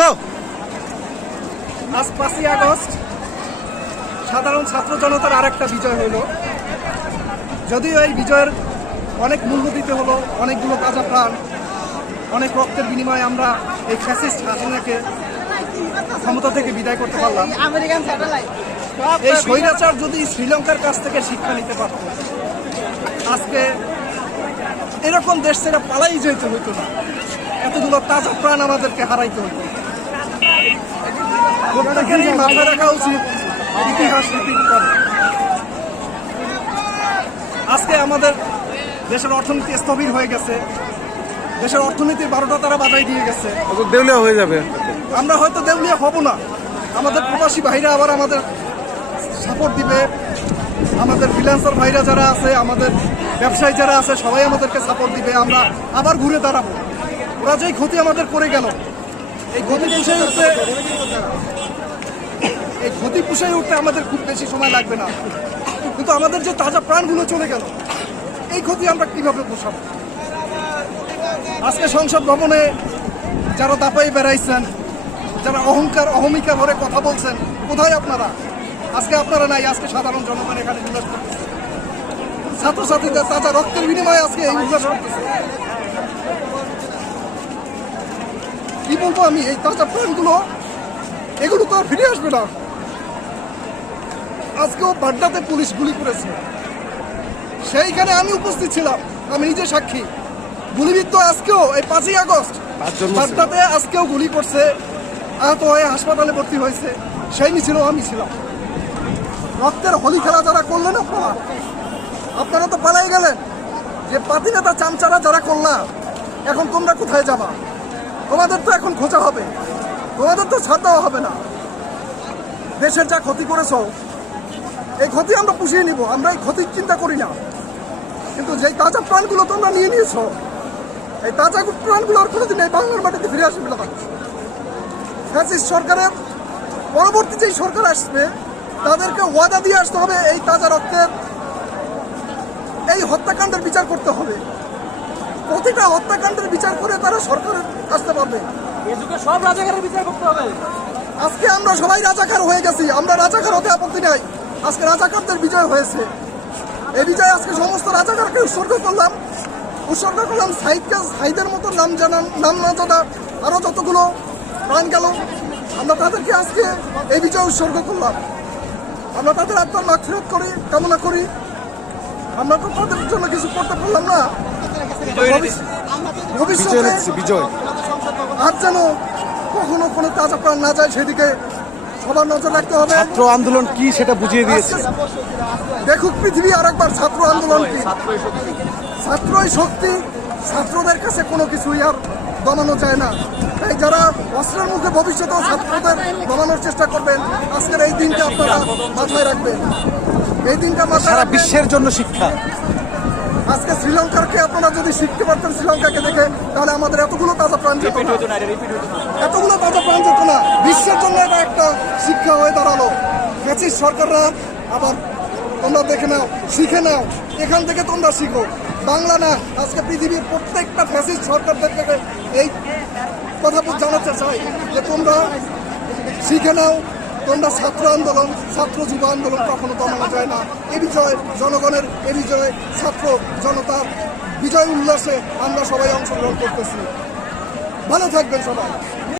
গো আজ পাঁচই আগস্ট। সাধারণ ছাত্র জনতার আরেকটা বিজয় হইল। যদিও এই বিজয়ের অনেক মূল্য দিতে হলো অনেকগুলো তাজা প্রাণ অনেক রক্তের বিনিময়ে আমরা এই ফ্যাসিস্ট হাসিনাকে ক্ষমতা থেকে বিদায় করতে পারলাম। এই স্বৈরাচার যদি শ্রীলঙ্কার কাছ থেকে শিক্ষা নিতে পারত আজকে এরকম দেশ ছেড়ে পালাই যেতে হইতো না। এতগুলো তাজা প্রাণ আমাদেরকে হারাইতে হইতো প্রত্যেকেরই মাথায় রাখা উচিত। ইতিহাস রিপিট করে। আজকে আমাদের দেশের অর্থনীতি স্থবির হয়ে গেছে। দেশের অর্থনীতির বারোটা তারা বাজাই দিয়ে গেছে। দেউলিয়া হয়ে যাবে। আমরা হয়তো দেউলিয়া হব না। আমাদের প্রবাসী ভাইরা আবার আমাদের সাপোর্ট দিবে। আমাদের ফ্রিল্যান্সার ভাইরা যারা আছে আমাদের ব্যবসায়ী যারা আছে সবাই আমাদেরকে সাপোর্ট দিবে। আমরা আবার ঘুরে দাঁড়াবো। ওরা যেই ক্ষতি আমাদের করে গেল এই ক্ষতি পুষে উঠতে এই ক্ষতি পুষে উঠতে আমাদের খুব বেশি সময় লাগবে না। কিন্তু আমাদের যে তাজা প্রাণগুলো চলে গেল, এই ক্ষতি আমরা কীভাবে পোষাবো? আজকে সংসদ ভবনে যারা দাপাই বেড়াইছেন, যারা অহংকার, অহমিকা ভরে কথা বলছেন, কোথায় আপনারা? আজকে আপনারা নাই, আজকে সাধারণ জনগণ এখানে উল্লাস করতেছে। ছাত্রছাত্রীদের তাজা রক্তের বিনিময়ে আজকে এই উল্লাস করতেছে। কি বলব আমি? এই তাজা প্রাণগুলো এগুলো তো আর ফিরে আসবে না। আজকেও বাড্ডাতে পুলিশ গুলি করেছে। সেইখানে আমি উপস্থিত ছিলাম। আমি নিজে সাক্ষী। গুলিবিদ্ধ আজকেও এই পাঁচই আগস্ট। বাড্ডাতে আজকেও গুলি করছে। আহত হয়ে হাসপাতালে ভর্তি হয়েছে। সেই মিছিলও আমি ছিলাম। রক্তের হোলি খেলা যারা করলেন আপনারা আপনারা তো পালাই গেলেন। যে পাতি নেতা চামচারা যারা করলা এখন তোমরা কোথায় যাবা? তোমাদের তো এখন খোঁজা হবে। তোমাদের তো ছাড় দেওয়া হবে না। দেশের যা ক্ষতি করেছ, এই ক্ষতি আমরা পুষিয়ে নিব। আমরা এই ক্ষতির চিন্তা করি না। কিন্তু যেই তাজা প্রাণগুলো তোমরা নিয়ে নিয়েছো, এই তাজা প্রাণগুলো আর কোনোদিন এই বাংলার মাটিতে ফিরে আসবে না। ফ্যাসিস্ট সরকারের, পরবর্তী যেই সরকার আসবে, তাদেরকে ওয়াদা দিয়ে আসতে হবে, এই তাজা রক্তের, এই হত্যাকাণ্ডের বিচার করতে হবে। প্রতিটা হত্যাকাণ্ডের বিচার করে তারা সরকারে আসতে পারবে। সব রাজাকারের বিচার করতে হবে। আজকে আমরা সবাই রাজাকার হয়ে গেছি আমরা রাজাকার হতে আপত্তি নাই। আজকে রাজাকারদের বিজয় হয়েছে। এই বিজয় আজকে সমস্ত রাজাকারকে উৎসর্গ করলাম। উৎসর্গ করলাম সাইদকে সাইদের মতো নাম জানা নাম না জানা আরও যতগুলো প্রাণ গেল। আমরা তাদেরকে আজকে এই বিজয় উৎসর্গ করলাম। আমরা তাদের আত্মার ফেরত করি কামনা করি। আমরা তো তাদের জন্য কিছু করতে পারলাম না। ভবিষ্যতে বিজয় আর যেন কখনো কোনো তাজা প্রাণ না যায় সেদিকে সবার নজর রাখতে হবে। ছাত্র আন্দোলন কি সেটা বুঝিয়ে দিয়েছে। দেখুক পৃথিবী আরেকবার ছাত্র আন্দোলন কি? ছাত্রই শক্তি ছাত্রদের কাছে কোনো কিছুই আর দমানো যায় না। তাই যারা অস্ত্রের মুখে ভবিষ্যতেও ছাত্রদের দমানোর চেষ্টা করবেন আজকের এই দিনটা আপনারা মাথায় রাখবেন। এই দিনটা মাথায় সারা বিশ্বের জন্য শিক্ষা। আজকে শ্রীলঙ্কারকে আপনারা যদি শিখতে পারতেন শ্রীলঙ্কাকে দেখে তাহলে আমাদের এতগুলো তাজা প্রাণ যেত না। এতগুলো তাজা প্রাণ যেত না। বিশ্বের জন্য এটা একটা শিক্ষা হয়ে দাঁড়াল। ফ্যাসিস্ট সরকাররা আবার তোমরা দেখে নাও শিখে নাও। এখান থেকে তোমরা শিখো। বাংলা না আজকে পৃথিবীর প্রত্যেকটা ফ্যাসিস্ট সরকারদের থেকে এই কথা জানাতে চাই যে তোমরা শিখে নাও তোমরা ছাত্র আন্দোলন, ছাত্র যুব আন্দোলন কখনো দমানো যায় না। এ বিজয় জনগণের, এ বিজয় ছাত্র জনতার বিজয় উল্লাসে আমরা সবাই অংশগ্রহণ করতেছি। ভালো থাকবেন সবাই।